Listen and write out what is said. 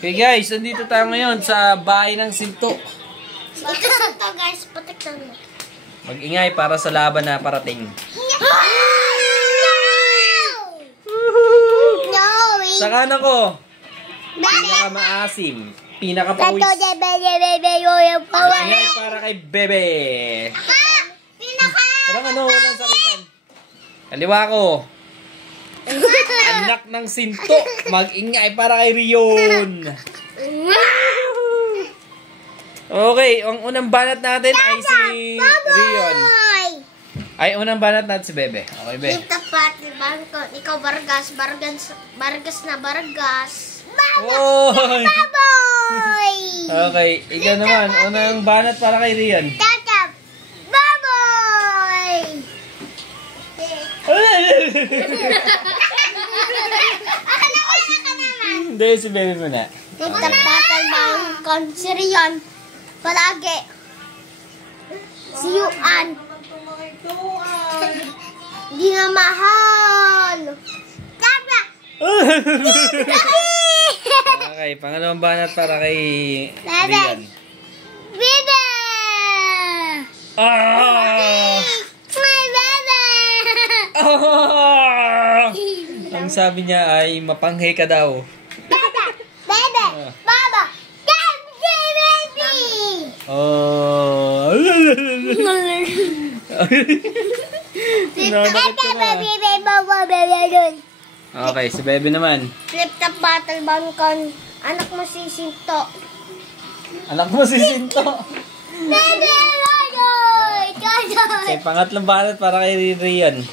Okay guys, nandito tayo ngayon sa bahay ng Sinto. Ito Sinto guys, protektan mo. Mag-ingay para sa laban na parating. No! Sa kanan ko, pinakamaasim, pinakapawis. Mag-ingay para kay Bebe. Parang ano, walang sakitan. Kaliwa ko, anak ng Sinto, mag-ingay para kay Rion. Okay, ang unang banat natin ay si Rion. Ay, unang banat natin si Bebe. Okay, Be. Ikaw Bargas na Bargas. Oy! Baboy! Okay, ikaw naman, unang banat para kay Rion. Tata! Baboy! Hindi, si Bebe muna. Tita Battle Bangkon si Rion. Palagi. Si Yuan. Hindi na mahal. Tata! Okay, pangalawang banat para kay Bebe! Rion. Bebe! Ah! My bebe! Ah! Ang sabi niya ay mapanghe ka daw. Bebe! Bebe! Baba! Baby! Oh. Okay, si Bebe naman. Flip top battle bangkon. Anak mo si Sinto. Anak mo si Sinto. Bebe! Kajoy! Kajoy! Okay, pangatlong banat para kay Rion.